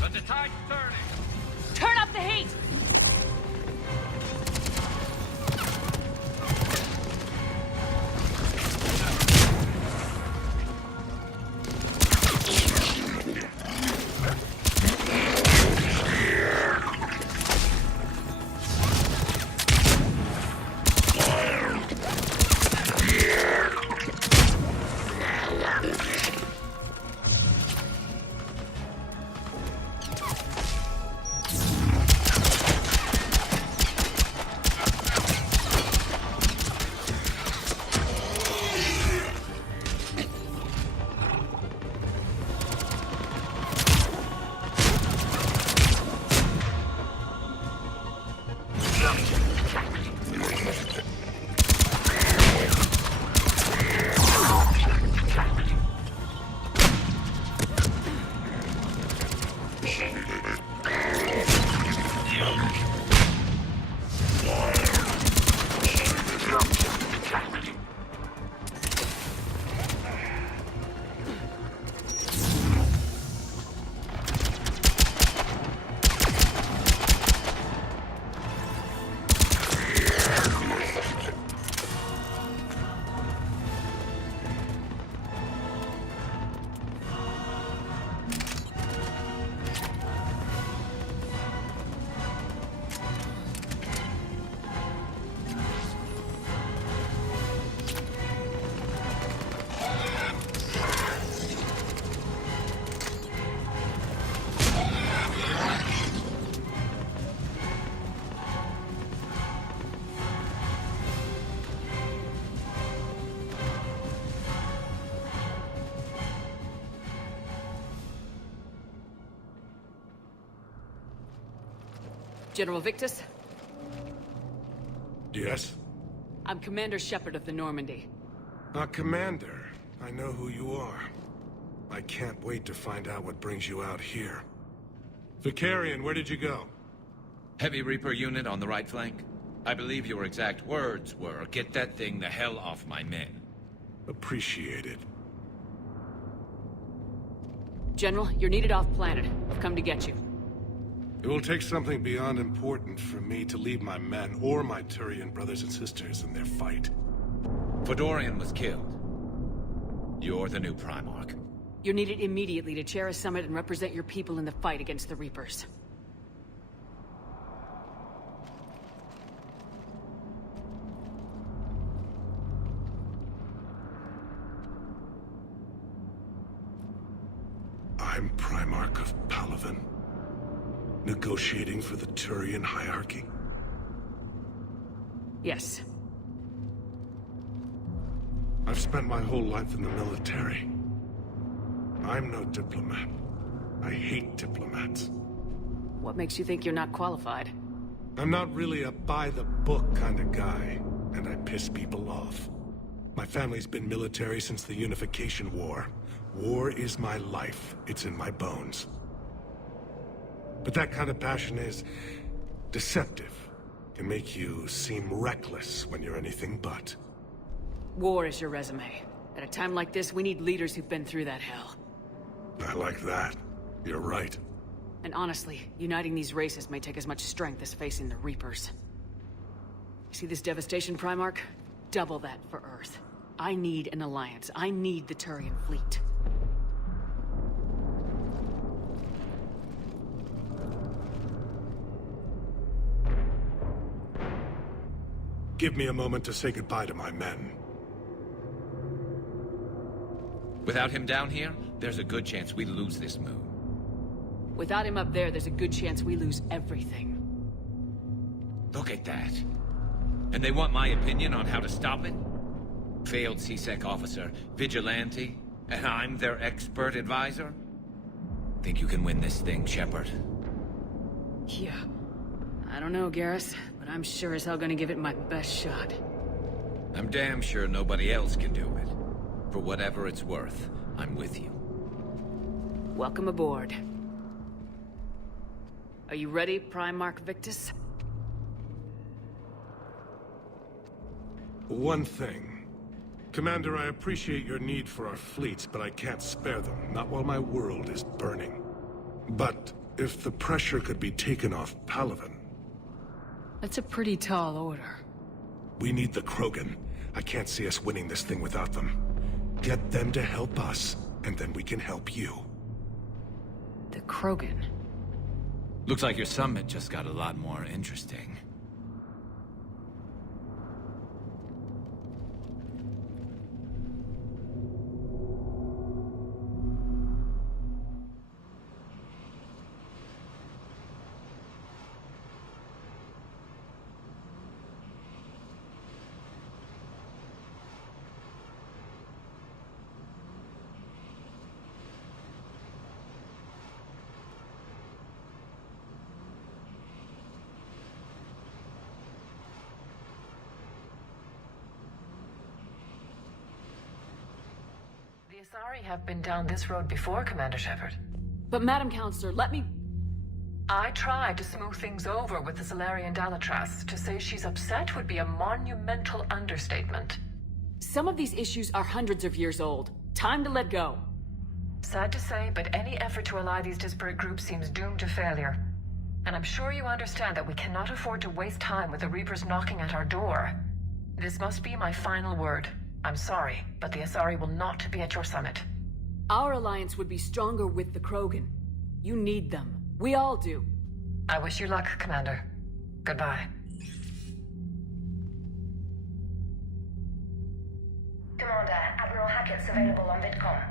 But the tide's turning. Turn up the heat! General Victus? Yes? I'm Commander Shepard of the Normandy. Commander. I know who you are. I can't wait to find out what brings you out here. Vicarian, where did you go? Heavy Reaper unit on the right flank. I believe your exact words were, "Get that thing the hell off my men." Appreciated. General, you're needed off-planet. I've come to get you. It will take something beyond important for me to leave my men or my Turian brothers and sisters in their fight. Fedorian was killed. You're the new Primarch. You're needed immediately to chair a summit and represent your people in the fight against the Reapers. I'm Primarch of Palaven. Negotiating for the Turian hierarchy? Yes. I've spent my whole life in the military. I'm no diplomat. I hate diplomats. What makes you think you're not qualified? I'm not really a by-the-book kind of guy, and I piss people off. My family's been military since the Unification War. War is my life. It's in my bones. But that kind of passion is deceptive. Can make you seem reckless when you're anything but. War is your resume. At a time like this, we need leaders who've been through that hell. I like that. You're right. And honestly, uniting these races may take as much strength as facing the Reapers. See this devastation, Primarch? Double that for Earth. I need an alliance. I need the Turian fleet. Give me a moment to say goodbye to my men. Without him down here, there's a good chance we lose this moon. Without him up there's a good chance we lose everything. Look at that. And they want my opinion on how to stop it? Failed C-Sec officer, vigilante, and I'm their expert advisor? Think you can win this thing, Shepard? Yeah. I don't know, Garrus, but I'm sure as hell gonna give it my best shot. I'm damn sure nobody else can do it. For whatever it's worth, I'm with you. Welcome aboard. Are you ready, Primarch Victus? One thing. Commander, I appreciate your need for our fleets, but I can't spare them, not while my world is burning. But if the pressure could be taken off Palaven... That's a pretty tall order. We need the Krogan. I can't see us winning this thing without them. Get them to help us, and then we can help you. The Krogan? Looks like your summit just got a lot more interesting. The Asari have been down this road before, Commander Shepard. But Madam Counselor, let me... I tried to smooth things over with the Salarian Dalatras. To say she's upset would be a monumental understatement. Some of these issues are hundreds of years old. Time to let go. Sad to say, but any effort to ally these disparate groups seems doomed to failure. And I'm sure you understand that we cannot afford to waste time with the Reapers knocking at our door. This must be my final word. I'm sorry, but the Asari will not be at your summit. Our alliance would be stronger with the Krogan. You need them. We all do. I wish you luck, Commander. Goodbye. Commander, Admiral Hackett's available on VidCom.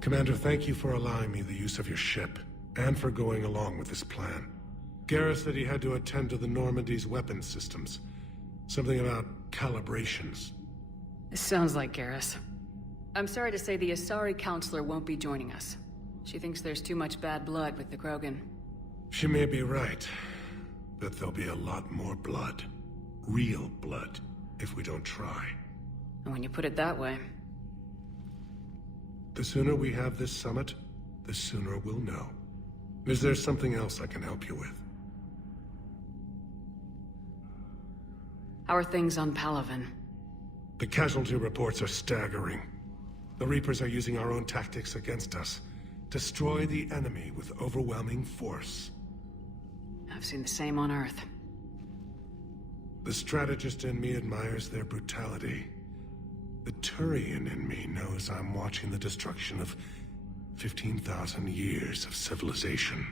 Commander, thank you for allowing me the use of your ship, and for going along with this plan. Garrus said he had to attend to the Normandy's weapons systems. Something about calibrations. This sounds like Garrus. I'm sorry to say the Asari Counselor won't be joining us. She thinks there's too much bad blood with the Krogan. She may be right, but there'll be a lot more blood. Real blood, if we don't try. And when you put it that way... The sooner we have this summit, the sooner we'll know. Is there something else I can help you with? How are things on Palaven? The casualty reports are staggering. The Reapers are using our own tactics against us. Destroy the enemy with overwhelming force. I've seen the same on Earth. The strategist in me admires their brutality. The Turian in me knows I'm watching the destruction of 15,000 years of civilization.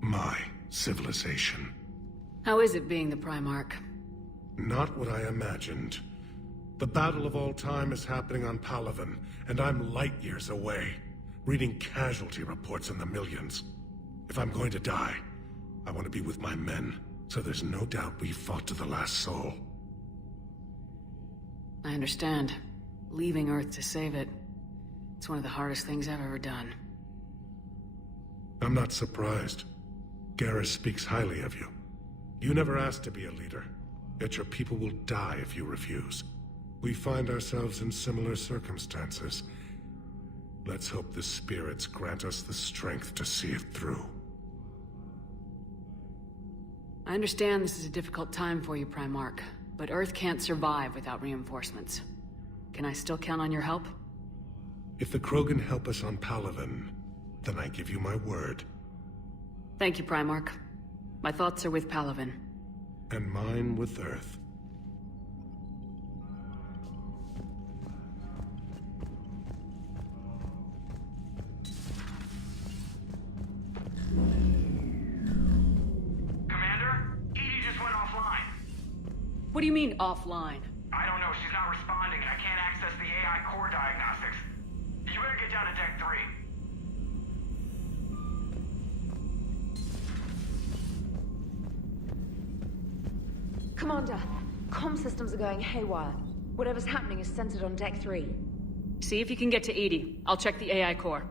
My civilization. How is it being the Primarch? Not what I imagined. The battle of all time is happening on Palaven, and I'm light years away, reading casualty reports in the millions. If I'm going to die, I want to be with my men, so there's no doubt we fought to the last soul. I understand. Leaving Earth to save it. It's one of the hardest things I've ever done. I'm not surprised. Garrus speaks highly of you. You never asked to be a leader. Yet your people will die if you refuse. We find ourselves in similar circumstances. Let's hope the spirits grant us the strength to see it through. I understand this is a difficult time for you, Primarch, but Earth can't survive without reinforcements. Can I still count on your help? If the Krogan help us on Palaven, then I give you my word. Thank you, Primarch. My thoughts are with Palaven. And mine with Earth. Commander? Edie just went offline. What do you mean, offline? I don't know, she's not responding, and I can't access the AI core diagnostics. You better get down to Deck 3. Commander, comm systems are going haywire. Whatever's happening is centered on Deck 3. See if you can get to Edie. I'll check the AI core.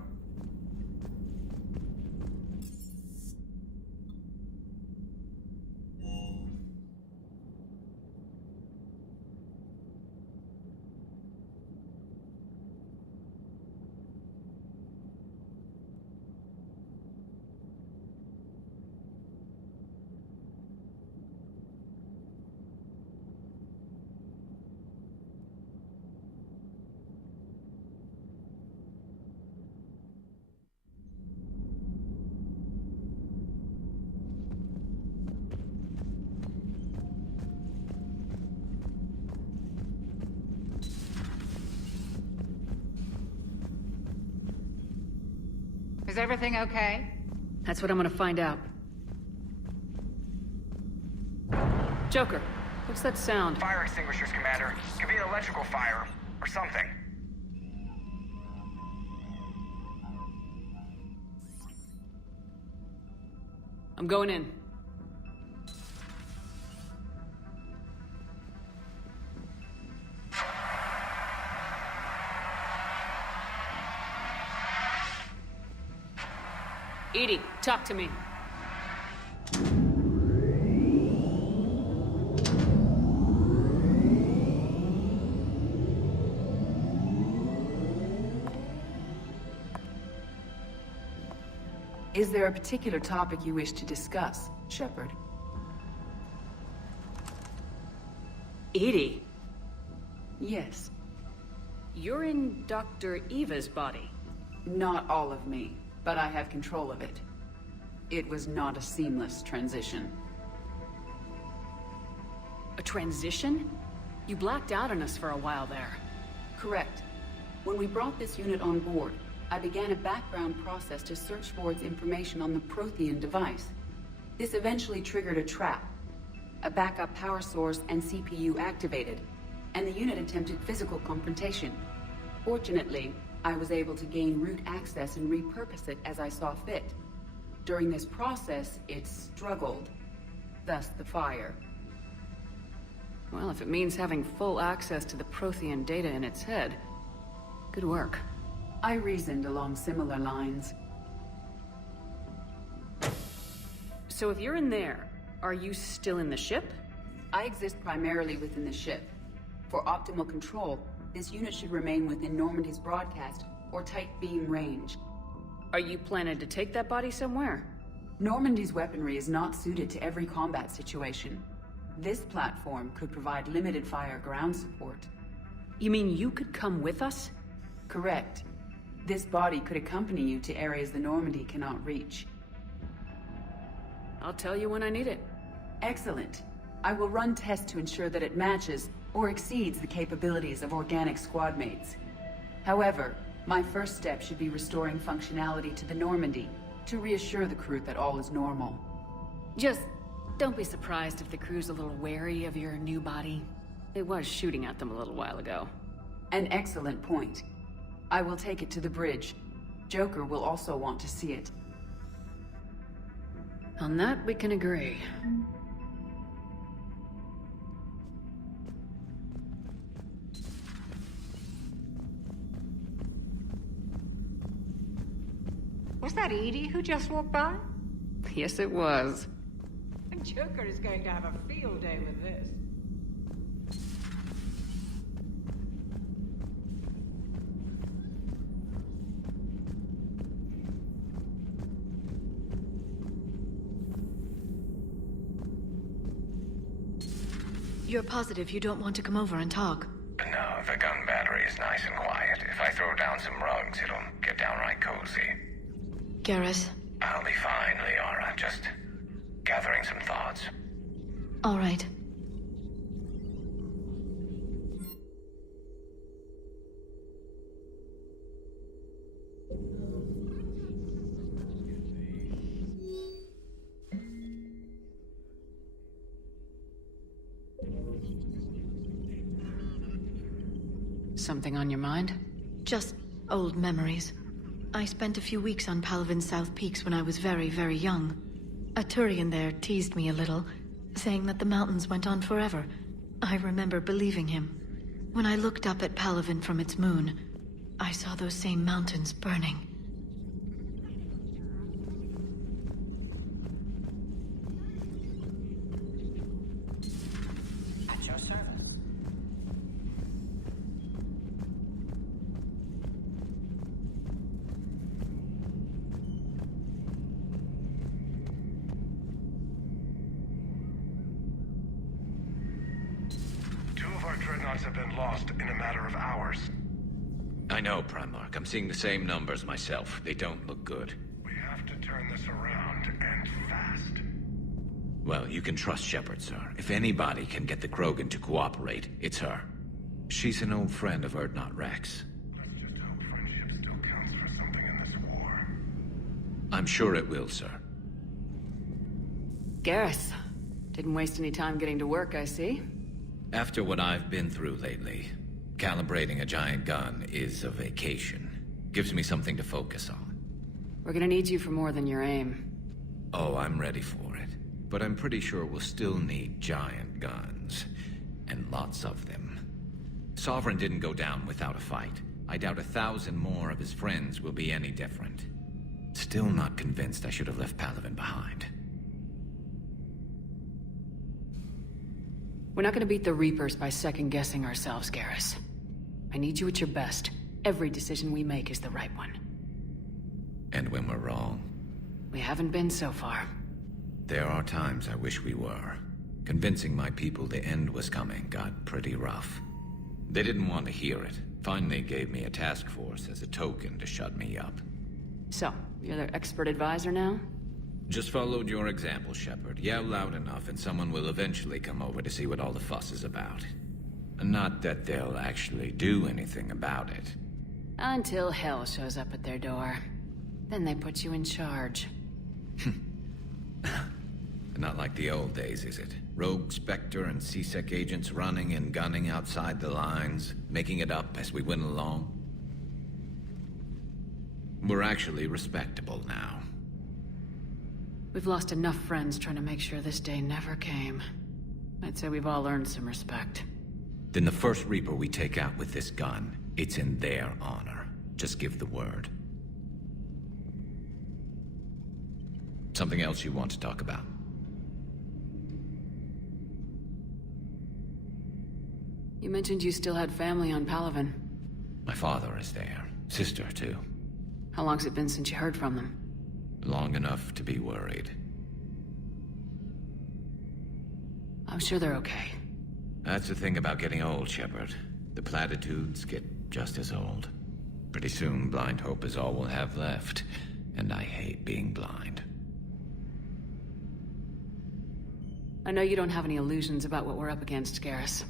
Is everything okay? That's what I'm gonna find out. Joker, what's that sound? Fire extinguishers, Commander. Could be an electrical fire, or something. I'm going in. Edie, talk to me. Is there a particular topic you wish to discuss, Shepard? Edie, Yes. you're in Dr. Eva's body. Not all of me, but I have control of it. It was not a seamless transition. A transition? You blacked out on us for a while there. Correct. When we brought this unit on board, I began a background process to search for its information on the Prothean device. This eventually triggered a trap. A backup power source and CPU activated, and the unit attempted physical confrontation. Fortunately, I was able to gain root access and repurpose it as I saw fit. During this process, it struggled. Thus the fire. Well, if it means having full access to the Prothean data in its head, good work. I reasoned along similar lines. So if you're in there, are you still in the ship? I exist primarily within the ship. For optimal control, this unit should remain within Normandy's broadcast or tight beam range. Are you planning to take that body somewhere? Normandy's weaponry is not suited to every combat situation. This platform could provide limited fire ground support. You mean you could come with us? Correct. This body could accompany you to areas the Normandy cannot reach. I'll tell you when I need it. Excellent. I will run tests to ensure that it matches or exceeds the capabilities of organic squad mates. However, my first step should be restoring functionality to the Normandy to reassure the crew that all is normal. Just don't be surprised if the crew's a little wary of your new body. It was shooting at them a little while ago. An excellent point. I will take it to the bridge. Joker will also want to see it. On that, we can agree. Was that Edie who just walked by? Yes, it was. Joker is going to have a field day with this. You're positive you don't want to come over and talk? No, the gun battery is nice and quiet. If I throw down some rugs, it'll get downright cozy. Garrus? I'll be fine, Liara. Just gathering some thoughts. All right. Something on your mind? Just old memories. I spent a few weeks on Palavin's South Peaks when I was very, very young. A Turian there teased me a little, saying that the mountains went on forever. I remember believing him. When I looked up at Palavin from its moon, I saw those same mountains burning. At your service. Two of our dreadnoughts have been lost in a matter of hours. I know, Primarch. I'm seeing the same numbers myself. They don't look good. We have to turn this around, and fast. Well, you can trust Shepard, sir. If anybody can get the Krogan to cooperate, it's her. She's an old friend of Urdnot Rex. Let's just hope friendship still counts for something in this war. I'm sure it will, sir. Garrus. Didn't waste any time getting to work, I see. After what I've been through lately, calibrating a giant gun is a vacation. Gives me something to focus on. We're gonna need you for more than your aim. Oh, I'm ready for it. But I'm pretty sure we'll still need giant guns. And lots of them. Sovereign didn't go down without a fight. I doubt 1,000 more of his friends will be any different. Still not convinced I should have left Palavin behind. We're not gonna beat the Reapers by second-guessing ourselves, Garrus. I need you at your best. Every decision we make is the right one. And when we're wrong, We haven't been so far. there are times I wish we were. Convincing my people the end was coming got pretty rough. They didn't want to hear it. Finally gave me a task force as a token to shut me up. So, you're their expert advisor now? Just followed your example, Shepard. Yell loud enough and someone will eventually come over to see what all the fuss is about. Not that they'll actually do anything about it. Until hell shows up at their door. Then they put you in charge. Not like the old days, is it? Rogue Spectre and C-Sec agents running and gunning outside the lines, making it up as we went along. We're actually respectable now. We've lost enough friends trying to make sure this day never came. I'd say we've all earned some respect. Then the first Reaper we take out with this gun, it's in their honor. Just give the word. Something else you want to talk about? You mentioned you still had family on Palavin. My father is there. Sister, too. How long's it been since you heard from them? Long enough to be worried. I'm sure they're okay. That's the thing about getting old, Shepard. The platitudes get just as old. Pretty soon, blind hope is all we'll have left. And I hate being blind. I know you don't have any illusions about what we're up against, Garrus.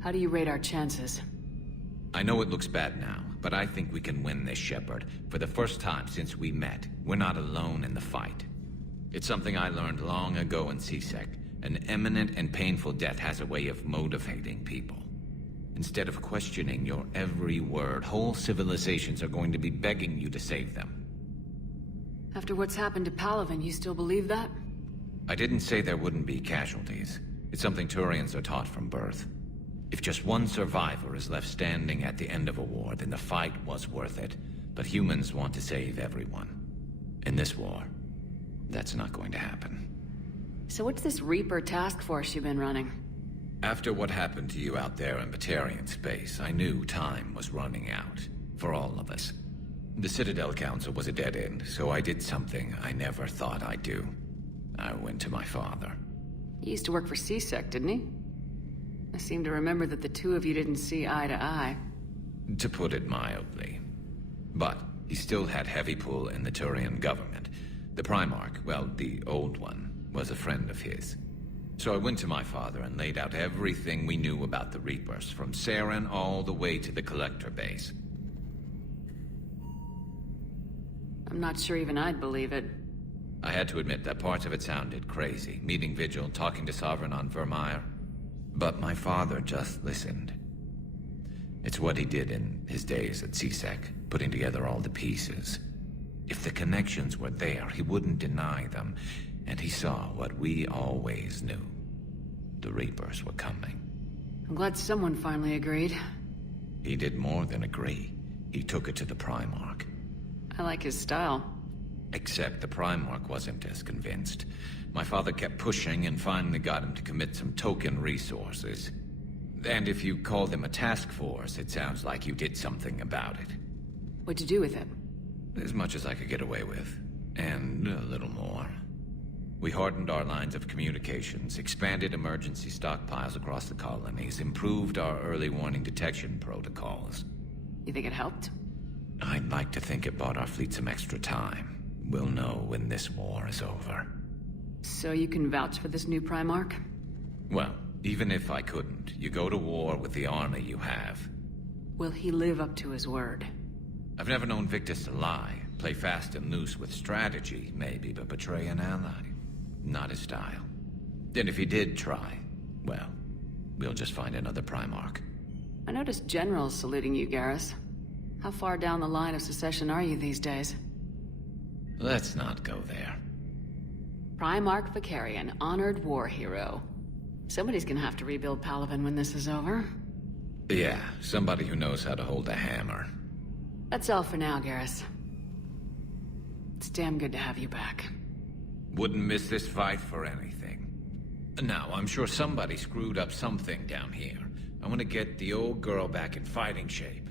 How do you rate our chances? I know it looks bad now, but I think we can win this, Shepard. For the first time since we met, we're not alone in the fight. It's something I learned long ago in C-Sec. An imminent and painful death has a way of motivating people. Instead of questioning your every word, whole civilizations are going to be begging you to save them. After what's happened to Palavin, you still believe that? I didn't say there wouldn't be casualties. It's something Turians are taught from birth. If just one survivor is left standing at the end of a war, then the fight was worth it. But humans want to save everyone. In this war, that's not going to happen. So what's this Reaper task force you've been running? After what happened to you out there in Batarian space, I knew time was running out. For all of us. The Citadel Council was a dead end, so I did something I never thought I'd do. I went to my father. He used to work for C-Sec, didn't he? I seem to remember that the two of you didn't see eye to eye. To put it mildly. But he still had heavy pull in the Turian government. The Primarch, well, the old one, was a friend of his. So I went to my father and laid out everything we knew about the Reapers, from Saren all the way to the Collector base. I'm not sure even I'd believe it. I had to admit that parts of it sounded crazy, meeting Vigil, talking to Sovereign on Vermeer. But my father just listened. It's what he did in his days at CSEC, putting together all the pieces. If the connections were there, he wouldn't deny them, and he saw what we always knew. The Reapers were coming. I'm glad someone finally agreed. He did more than agree. He took it to the Primarch. I like his style. Except the Primarch wasn't as convinced. My father kept pushing and finally got him to commit some token resources. And if you call them a task force, it sounds like you did something about it. What'd you do with it? As much as I could get away with. And a little more. We hardened our lines of communications, expanded emergency stockpiles across the colonies, improved our early warning detection protocols. You think it helped? I'd like to think it bought our fleet some extra time. We'll know when this war is over. So you can vouch for this new Primarch? Well, even if I couldn't, you go to war with the army you have. Will he live up to his word? I've never known Victus to lie. Play fast and loose with strategy, maybe, but betray an ally. Not his style. And if he did try, well, we'll just find another Primarch. I noticed generals saluting you, Garrus. How far down the line of secession are you these days? Let's not go there. Primarch Vicarian, honored war hero. Somebody's gonna have to rebuild Palaven when this is over. Yeah, somebody who knows how to hold a hammer. That's all for now, Garrus. It's damn good to have you back. Wouldn't miss this fight for anything. Now, I'm sure somebody screwed up something down here. I want to get the old girl back in fighting shape.